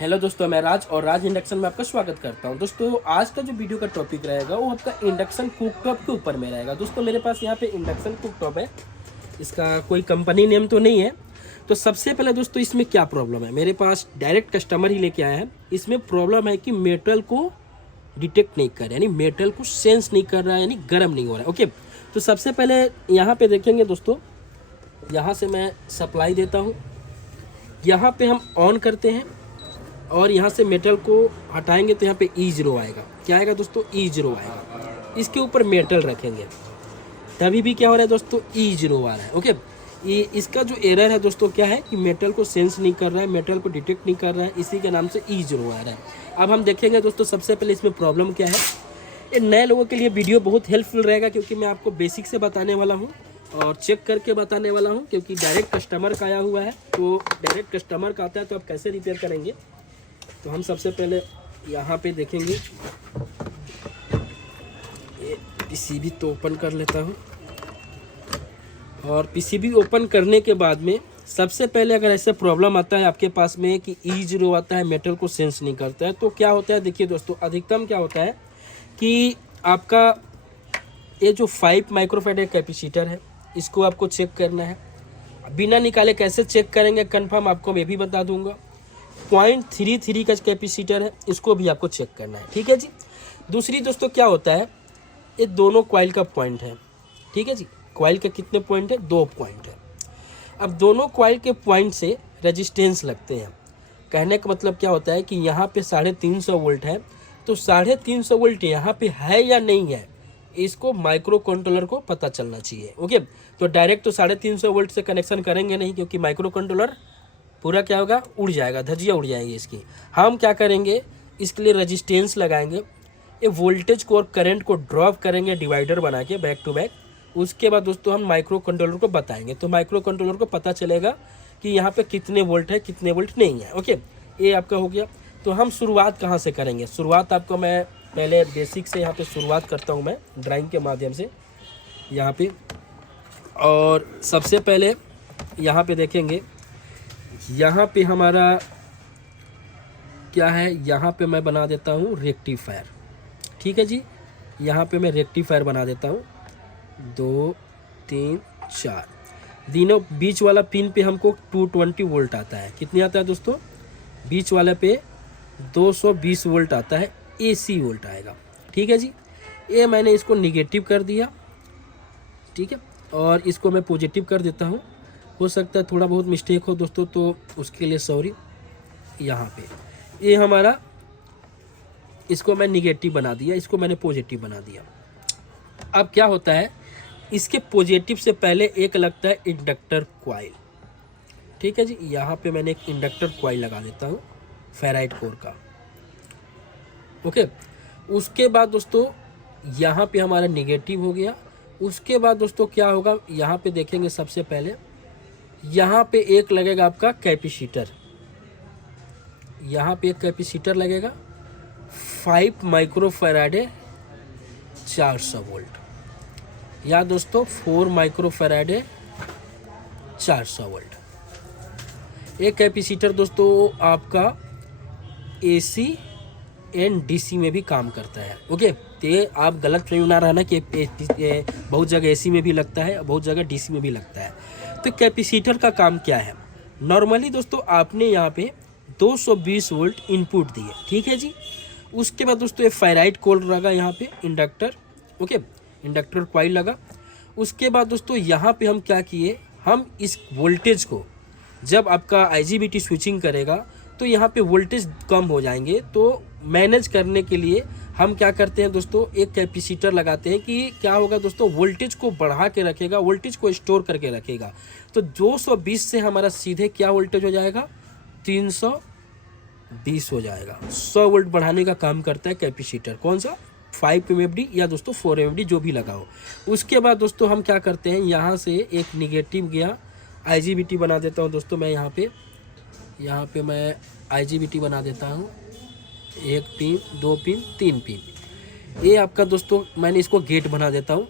Hello दोस्तों, मैं राज और राज इंडक्शन में आपका स्वागत करता हूं। दोस्तों आज का जो वीडियो का टॉपिक रहेगा वो आपका इंडक्शन कुकटॉप के ऊपर में रहेगा। दोस्तों मेरे पास यहाँ पे इंडक्शन कुकटॉप है, इसका कोई कंपनी नेम तो नहीं है। तो सबसे पहले दोस्तों इसमें क्या प्रॉब्लम है, मेरे पास डायरेक्ट कस्टमर ही लेके आया है। इसमें प्रॉब्लम है कि मेटल को डिटेक्ट नहीं कर रहा है, यानी मेटल को सेंस नहीं कर रहा है, यानी गर्म नहीं हो रहा है। ओके, तो सबसे पहले यहाँ पे देखेंगे दोस्तों, यहाँ से मैं सप्लाई देता हूँ, यहाँ पे हम ऑन करते हैं और यहाँ से मेटल को हटाएंगे तो यहाँ पे E0 आएगा। क्या आएगा दोस्तों? E0 आएगा। इसके ऊपर मेटल रखेंगे तभी भी क्या हो रहा है दोस्तों? E0 आ रहा है। ओके, ये इसका जो एरर है दोस्तों क्या है कि मेटल को सेंस नहीं कर रहा है, मेटल को डिटेक्ट नहीं कर रहा है, इसी के नाम से E0 आ रहा है। अब हम देखेंगे दोस्तों सबसे पहले इसमें प्रॉब्लम क्या है। ये नए लोगों के लिए वीडियो बहुत हेल्पफुल रहेगा क्योंकि मैं आपको बेसिक से बताने वाला हूँ और चेक करके बताने वाला हूँ, क्योंकि डायरेक्ट कस्टमर का आया हुआ है। तो डायरेक्ट कस्टमर का आता है तो आप कैसे रिपेयर करेंगे। तो हम सबसे पहले यहाँ पे देखेंगे, ये पीसीबी तो ओपन कर लेता हूँ और पीसीबी ओपन करने के बाद में सबसे पहले अगर ऐसा प्रॉब्लम आता है आपके पास में कि E0 आता है, मेटल को सेंस नहीं करता है, तो क्या होता है देखिए दोस्तों, अधिकतम क्या होता है कि आपका ये जो 5 माइक्रोफैराड कैपेसिटर है इसको आपको चेक करना है। बिना निकाले कैसे चेक करेंगे कंफर्म आपको मैं भी बता दूंगा। 0.33 का कैपेसिटर है, इसको भी आपको चेक करना है। ठीक है जी। दूसरी दोस्तों क्या होता है, ये दोनों कॉइल का पॉइंट है। ठीक है जी, कॉइल के कितने पॉइंट है? 2 पॉइंट है। अब दोनों कॉइल के पॉइंट से रेजिस्टेंस लगते हैं। कहने का मतलब क्या होता है कि यहाँ पे 350 वोल्ट है, तो 350 वोल्ट यहाँ पे है या नहीं है, इसको माइक्रो कंट्रोलर को पता चलना चाहिए। ओके, तो डायरेक्ट तो 350 वोल्ट से कनेक्शन करेंगे नहीं, क्योंकि माइक्रो कंट्रोलर पूरा क्या होगा, उड़ जाएगा, धज्जियाँ उड़ जाएंगी इसकी। हम क्या करेंगे, इसके लिए रेजिस्टेंस लगाएंगे, ये वोल्टेज को और करंट को ड्रॉप करेंगे डिवाइडर बना के बैक टू बैक। उसके बाद दोस्तों हम माइक्रो कंट्रोलर को बताएंगे, तो माइक्रो कंट्रोलर को पता चलेगा कि यहाँ पे कितने वोल्ट है, कितने वोल्ट नहीं है। ओके, ये आपका हो गया। तो हम शुरुआत कहाँ से करेंगे? शुरुआत आपको मैं पहले बेसिक से यहाँ पे शुरुआत करता हूँ मैं ड्राइंग के माध्यम से यहाँ पे। और सबसे पहले यहाँ पे देखेंगे, यहाँ पे हमारा क्या है, यहाँ पे मैं बना देता हूँ रेक्टिफायर। ठीक है जी, यहाँ पे मैं रेक्टिफायर बना देता हूँ। 2 3 4 तीनों बीच वाला पिन पे हमको 220 वोल्ट आता है। कितनी आता है दोस्तों? बीच वाले पे 220 वोल्ट आता है, AC वोल्ट आएगा। ठीक है जी, ये मैंने इसको निगेटिव कर दिया। ठीक है, और इसको मैं पॉजिटिव कर देता हूँ। हो सकता है थोड़ा बहुत मिस्टेक हो दोस्तों, तो उसके लिए सॉरी। यहाँ पे ये हमारा, इसको मैं निगेटिव बना दिया, इसको मैंने पॉजिटिव बना दिया। अब क्या होता है, इसके पॉजिटिव से पहले एक लगता है इंडक्टर कॉइल। ठीक है जी, यहाँ पे मैंने एक इंडक्टर कॉइल लगा देता हूँ फेराइट कोर का। ओके, उसके बाद दोस्तों यहाँ पे हमारा निगेटिव हो गया। उसके बाद दोस्तों क्या होगा, यहाँ पे देखेंगे सबसे पहले यहाँ पे एक लगेगा आपका कैपेसिटर। यहाँ पे एक कैपेसिटर लगेगा 5 माइक्रोफैराड 400 वोल्ट, या दोस्तों 4 माइक्रोफैराड 400 वोल्ट। एक कैपेसिटर दोस्तों आपका AC एंड DC में भी काम करता है। ओके, तो आप गलत फहमी ना रहना कि बहुत जगह AC में भी लगता है, बहुत जगह DC में भी लगता है। तो कैपेसिटर का काम क्या है? नॉर्मली दोस्तों आपने यहाँ पे 220 वोल्ट इनपुट दिए। ठीक है जी, उसके बाद दोस्तों ये फेराइट कोर लगा यहाँ पे इंडक्टर। ओके, इंडक्टर कॉइल लगा। उसके बाद दोस्तों यहाँ पे हम क्या किए, हम इस वोल्टेज को जब आपका IGBT स्विचिंग करेगा तो यहाँ पे वोल्टेज कम हो जाएंगे, तो मैनेज करने के लिए हम क्या करते हैं दोस्तों, एक कैपेसिटर लगाते हैं कि क्या होगा दोस्तों, वोल्टेज को बढ़ा के रखेगा, वोल्टेज को स्टोर करके रखेगा। तो 220 से हमारा सीधे क्या वोल्टेज हो जाएगा, 320 हो जाएगा। 100 वोल्ट बढ़ाने का काम करता है कैपेसिटर। कौन सा? 5 MFD या दोस्तों 4 MFD जो भी लगाओ। उसके बाद दोस्तों हम क्या करते हैं, यहाँ से एक निगेटिव गया, IGBT बना देता हूँ दोस्तों मैं यहाँ पे मैं IGBT बना देता हूँ। 1 पिन, 2 पिन, 3 पिन। ये आपका दोस्तों मैंने इसको गेट बना देता हूँ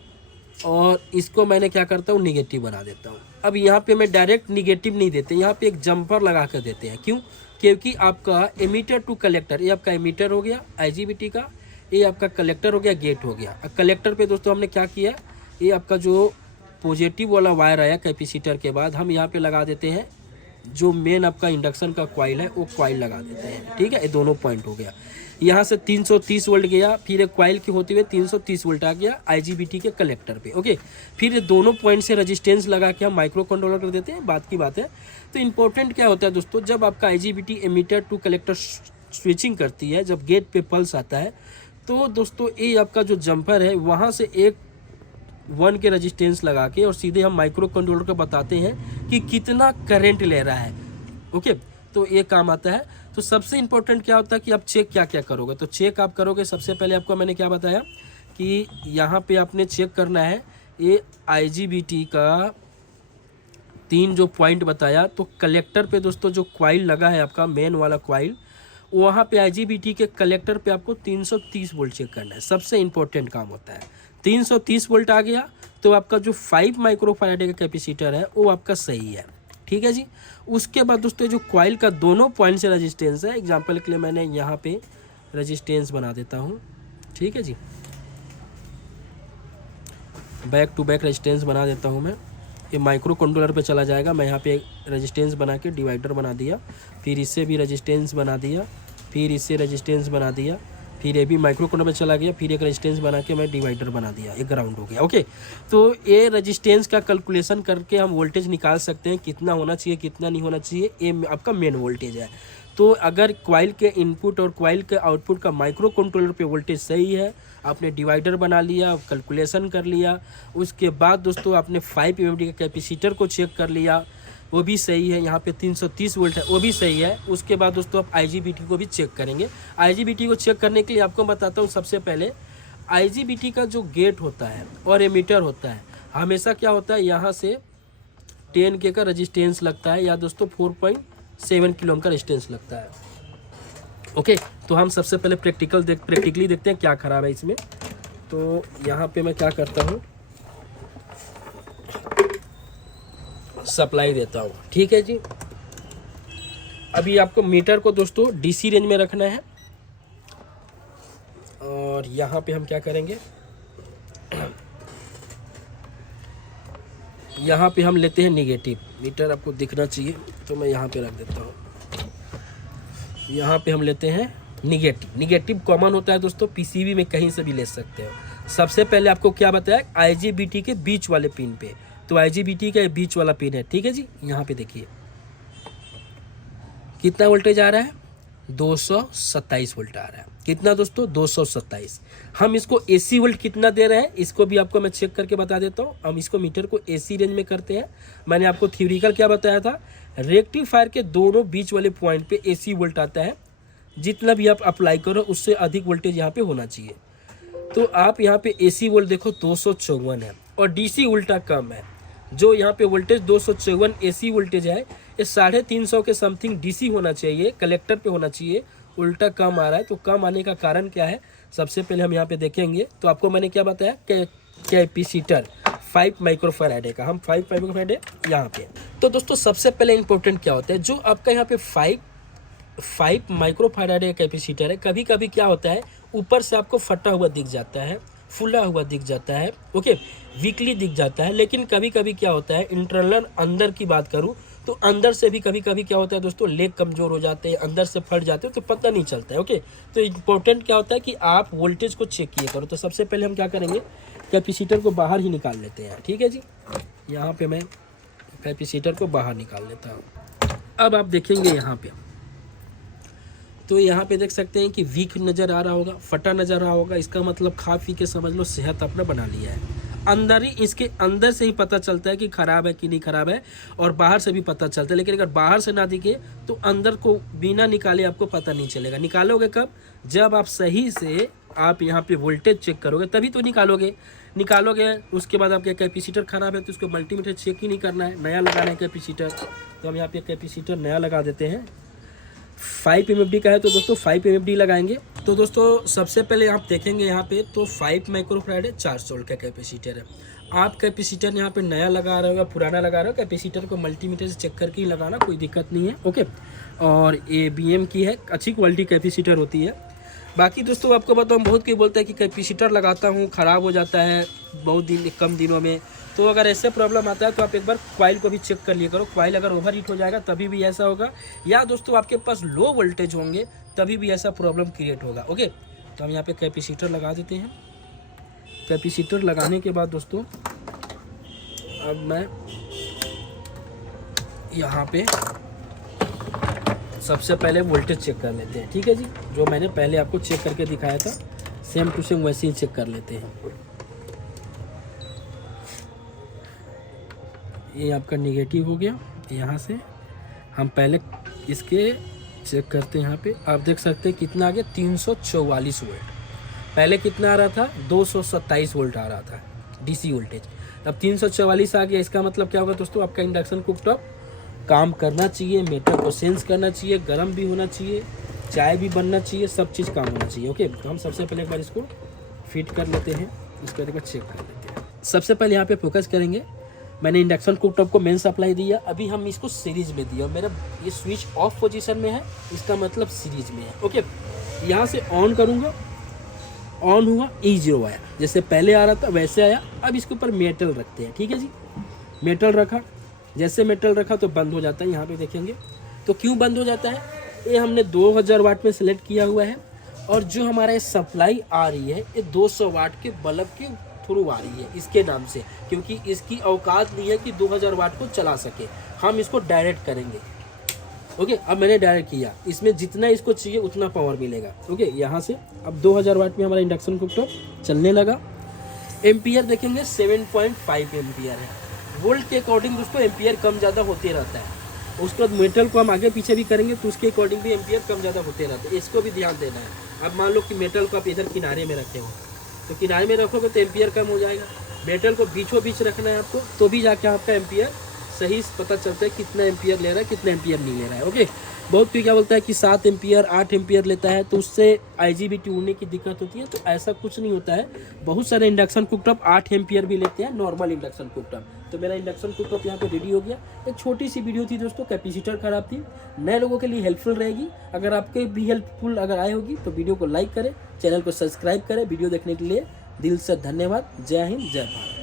और इसको मैंने क्या करता हूँ, निगेटिव बना देता हूँ। अब यहाँ पे मैं डायरेक्ट निगेटिव नहीं देते, यहाँ पे एक जंपर लगा कर देते हैं। क्यों? क्योंकि आपका एमीटर टू कलेक्टर, ये आपका एमीटर हो गया आईजीबीटी का, ये आपका कलेक्टर हो गया, गेट हो गया। कलेक्टर पे दोस्तों हमने क्या किया, ये आपका जो पॉजिटिव वाला वायर आया कैपेसिटर के बाद, हम यहाँ पे लगा देते हैं जो मेन आपका इंडक्शन का कॉइल है वो कॉइल लगा देते हैं। ठीक है, ये दोनों पॉइंट हो गया। यहाँ से 330 वोल्ट गया, फिर एक कॉइल के होते हुए 330 वोल्ट आ गया आईजीबीटी के कलेक्टर पे। ओके, फिर ये दोनों पॉइंट से रेजिस्टेंस लगा के हम माइक्रो कंट्रोलर कर देते हैं, बात की बात है। तो इंपॉर्टेंट क्या होता है दोस्तों, जब आपका IGBT emitter to collector switching करती है, जब गेट पे पल्स आता है, तो दोस्तों ये आपका जो जंपर है वहाँ से एक 1 के रेजिस्टेंस लगा के और सीधे हम माइक्रो कंट्रोलर को बताते हैं कि कितना करंट ले रहा है। ओके, तो ये काम आता है। तो सबसे इम्पोर्टेंट क्या होता है कि आप चेक क्या क्या करोगे, तो चेक आप करोगे, सबसे पहले आपको मैंने क्या बताया कि यहाँ पे आपने चेक करना है ये आईजीबीटी का 3 जो पॉइंट बताया। तो कलेक्टर पे दोस्तों जो कॉइल लगा है आपका मेन वाला कॉइल, वहाँ पे आईजीबीटी के कलेक्टर पे आपको 330 वोल्ट चेक करना है, सबसे इम्पोर्टेंट काम होता है। 330 वोल्ट आ गया तो आपका जो 5 माइक्रोफैराडे का कैपेसिटर है वो आपका सही है। ठीक है जी। उसके बाद दोस्तों जो कॉइल का दोनों पॉइंट से रेजिस्टेंस है, एग्जांपल के लिए मैंने यहाँ पे रेजिस्टेंस बना देता हूँ। ठीक है जी, बैक टू बैक रेजिस्टेंस बना देता हूँ मैं, ये माइक्रो कंट्रोलर पे चला जाएगा। मैं यहाँ पे रेजिस्टेंस बना के डिवाइडर बना दिया, फिर इससे भी रेजिस्टेंस बना दिया, फिर इससे रेजिस्टेंस बना दिया, फिर ये भी माइक्रो कंट्रोलर पे चला गया, फिर एक रेजिस्टेंस बना के मैं डिवाइडर बना दिया, एक ग्राउंड हो गया। ओके, तो ये रेजिस्टेंस का कैलकुलेशन करके हम वोल्टेज निकाल सकते हैं, कितना होना चाहिए कितना नहीं होना चाहिए, ये आपका मेन वोल्टेज है। तो अगर कॉइल के इनपुट और कॉइल के आउटपुट का माइक्रो कंट्रोलर पे वोल्टेज सही है, आपने डिवाइडर बना लिया, कैलकुलेशन कर लिया, उसके बाद दोस्तों आपने 5 mmd के कैपेसिटर को चेक कर लिया, वो भी सही है, यहाँ पे 330 वोल्ट है, वो भी सही है। उसके बाद दोस्तों आप आईजीबीटी को भी चेक करेंगे। आईजीबीटी को चेक करने के लिए आपको बताता हूँ, सबसे पहले आईजीबीटी का जो गेट होता है और एमीटर होता है, हमेशा क्या होता है, यहाँ से 10K का रजिस्टेंस लगता है, या दोस्तों 4.7 किलो ओम का रजिस्टेंस लगता है। ओके, तो हम सबसे पहले प्रैक्टिकली देखते हैं क्या खराब है इसमें। तो यहाँ पे मैं क्या करता हूँ, सप्लाई देता हूँ। ठीक है जी। अभी आपको मीटर को दोस्तों डीसी रेंज में रखना है, और यहाँ पे हम क्या करेंगे, यहाँ पे हम लेते हैं निगेटिव। मीटर आपको दिखना चाहिए, तो मैं यहाँ पे रख देता हूँ। यहाँ पे हम लेते हैं निगेटिव। निगेटिव कॉमन होता है दोस्तों, पीसीबी में कहीं से भी ले सकते हो। सबसे पहले आपको क्या बताया, आईजीबीटी के बीच वाले पिन पे, तो आईजीबीटी का बीच वाला पिन है। ठीक है जी, यहाँ पे देखिए कितना वोल्टेज आ रहा है, 227 वोल्ट आ रहा है। कितना दोस्तों, 227। हम इसको एसी वोल्ट कितना दे रहे हैं, इसको भी आपको मैं चेक करके बता देता हूँ। हम इसको मीटर को एसी रेंज में करते हैं। मैंने आपको थ्योरिकल क्या बताया था, रेक्टिफायर के दोनों बीच वाले पॉइंट पे एसी वोल्ट आता है, जितना भी आप अप्लाई करो उससे अधिक वोल्टेज यहाँ पे होना चाहिए। तो आप यहाँ पे एसी वोल्ट देखो 254 है, और डीसी उल्टा कम है। जो यहाँ पे वोल्टेज 254 एसी वोल्टेज है, ये 350 के समथिंग डीसी होना चाहिए, कलेक्टर पे होना चाहिए, उल्टा कम आ रहा है। तो कम आने का कारण क्या है, सबसे पहले हम यहाँ पे देखेंगे। तो आपको मैंने क्या बताया, कैपेसिटर 5 माइक्रोफैराडे का, हम 5 माइक्रोफैराडे यहाँ पे। तो दोस्तों सबसे पहले इंपॉर्टेंट क्या होता है, जो आपका यहाँ पे 5 माइक्रोफैराडे कैपेसिटर है, कभी कभी क्या होता है, ऊपर से आपको फटा हुआ दिख जाता है, फुला हुआ दिख जाता है, ओके, वीकली दिख जाता है। लेकिन कभी कभी क्या होता है, इंटरनल अंदर की बात करूँ तो अंदर से भी कभी कभी क्या होता है दोस्तों, लेग कमजोर हो जाते हैं, अंदर से फट जाते हैं, तो पता नहीं चलता है। ओके, तो इम्पोर्टेंट क्या होता है कि आप वोल्टेज को चेक किए करो। तो सबसे पहले हम क्या करेंगे, कैपेसिटर को बाहर ही निकाल लेते हैं। ठीक है जी, यहाँ पे मैं कैपेसिटर को बाहर निकाल लेता हूँ। अब आप देखेंगे यहाँ पे, तो यहाँ पे देख सकते हैं कि वीक नज़र आ रहा होगा, फटा नज़र आ रहा होगा। इसका मतलब खा पी के समझ लो सेहत अपना बना लिया है। अंदर ही, इसके अंदर से ही पता चलता है कि ख़राब है कि नहीं ख़राब है, और बाहर से भी पता चलता है। लेकिन अगर बाहर से ना दिखे तो अंदर को बिना निकाले आपको पता नहीं चलेगा। निकालोगे कब, जब आप सही से आप यहाँ पे वोल्टेज चेक करोगे, तभी तो निकालोगे। उसके बाद आपका कैपेसिटर ख़राब है तो उसको मल्टीमीटर चेक ही नहीं करना है, नया लगाना है कैपेसिटर। तो हम यहाँ पे कैपेसिटर नया लगा देते हैं। 5 mmd का है तो दोस्तों 5 mmd लगाएंगे। तो तो दोस्तों सबसे पहले आप देखेंगे यहाँ पे तो 5 माइक्रोफैराड है, 400 वोल्ट का कैपेसिटर है। आप कैपेसिटर यहाँ पे नया लगा रहे हो या पुराना लगा रहे हो, कैपेसिटर को मल्टीमीटर से चेक करके ही लगाना, कोई दिक्कत नहीं है। ओके, और ये BM की है, अच्छी क्वालिटी कैपेसिटर होती है। बाकी दोस्तों आपको बताऊँ, बहुत कोई बोलता है कि कैपेसिटर लगाता हूँ ख़राब हो जाता है बहुत दिन, कम दिनों में। तो अगर ऐसे प्रॉब्लम आता है तो आप एक बार कॉइल को भी चेक कर लिया करो। कॉइल अगर ओवर हीट हो जाएगा तभी भी ऐसा होगा, या दोस्तों आपके पास लो वोल्टेज होंगे तभी भी ऐसा प्रॉब्लम क्रिएट होगा। ओके, तो हम यहाँ पे कैपेसिटर लगा देते हैं। कैपेसिटर लगाने के बाद दोस्तों अब मैं यहाँ पे सबसे पहले वोल्टेज चेक कर लेते हैं। ठीक है जी, जो मैंने पहले आपको चेक करके दिखाया था सेम टू सेम वैसे ही चेक कर लेते हैं। ये आपका नेगेटिव हो गया। यहाँ से हम पहले इसके चेक करते हैं। यहाँ पे आप देख सकते हैं कितना आ गया, 344 वोल्ट। पहले कितना आ रहा था, 227 वोल्ट आ रहा था DC वोल्टेज। अब 344 आ गया। इसका मतलब क्या होगा दोस्तों, आपका इंडक्शन कुकटॉप काम करना चाहिए, मेटर को सेंस करना चाहिए, गर्म भी होना चाहिए, चाय भी बनना चाहिए, सब चीज़ काम होना चाहिए। ओके, तो हम सबसे पहले एक बार इसको फिट कर लेते हैं, इसको एक बार चेक कर लेते हैं। सबसे पहले यहाँ पे फोकस करेंगे। मैंने इंडक्शन कुकटॉप को मेन सप्लाई दिया, अभी हम इसको सीरीज में दिया और मेरा ये स्विच ऑफ पोजीशन में है, इसका मतलब सीरीज में है। ओके, यहाँ से ऑन करूँगा, ऑन हुआ, E0 आया, जैसे पहले आ रहा था वैसे आया। अब इसके ऊपर मेटल रखते हैं। ठीक है जी, मेटल रखा, जैसे मेटल रखा तो बंद हो जाता है। यहाँ पे देखेंगे तो क्यों बंद हो जाता है, ये हमने 2000 वाट में सिलेक्ट किया हुआ है और जो हमारा सप्लाई आ रही है ये 200 वाट के बल्ब के थ्रू आ रही है इसके नाम से, क्योंकि इसकी औकात नहीं है कि 2000 वाट को चला सके। हम इसको डायरेक्ट करेंगे। ओके, अब मैंने डायरेक्ट किया, इसमें जितना इसको चाहिए उतना पावर मिलेगा। ओके, यहाँ से अब 2000 वाट में हमारा इंडक्शन कुकटॉप चलने लगा। एम्पियर देखेंगे 7.5 एम्पियर है। वोल्ट के अकॉर्डिंग दोस्तों एम्पियर कम ज़्यादा होते रहता है। उसके बाद मेटल को हम आगे पीछे भी करेंगे तो उसके अकॉर्डिंग भी एम्पियर कम ज़्यादा होते रहते हैं, इसको भी ध्यान देना है। अब मान लो कि मेटल को आप इधर किनारे में रखे हो तो किनारे में रखोगे तो एम्पियर कम हो जाएगा। मेटल को बीचों बीच रखना है आपको, तो भी जाके आपका एम्पियर सही पता चलता है कितना एम्पियर ले रहा है, कितना एम्पियर नहीं ले रहा है। ओके, बहुत कोई क्या बोलता है कि 7 एम्पियर 8 एम्पियर लेता है तो उससे IGBT उड़ने की दिक्कत होती है, तो ऐसा कुछ नहीं होता है। बहुत सारे इंडक्शन कुकटॉप 8 एम्पियर भी लेते हैं, नॉर्मल इंडक्शन कुकटॉप। तो मेरा इंडक्शन कुकटॉप यहाँ पे रेडी हो गया। एक छोटी सी वीडियो थी दोस्तों, कैपेसिटर खराब थी, नए लोगों के लिए हेल्पफुल रहेगी। अगर आपके भी हेल्पफुल अगर आए होगी तो वीडियो को लाइक करें, चैनल को सब्सक्राइब करें। वीडियो देखने के लिए दिल से धन्यवाद। जय हिंद, जय भारत।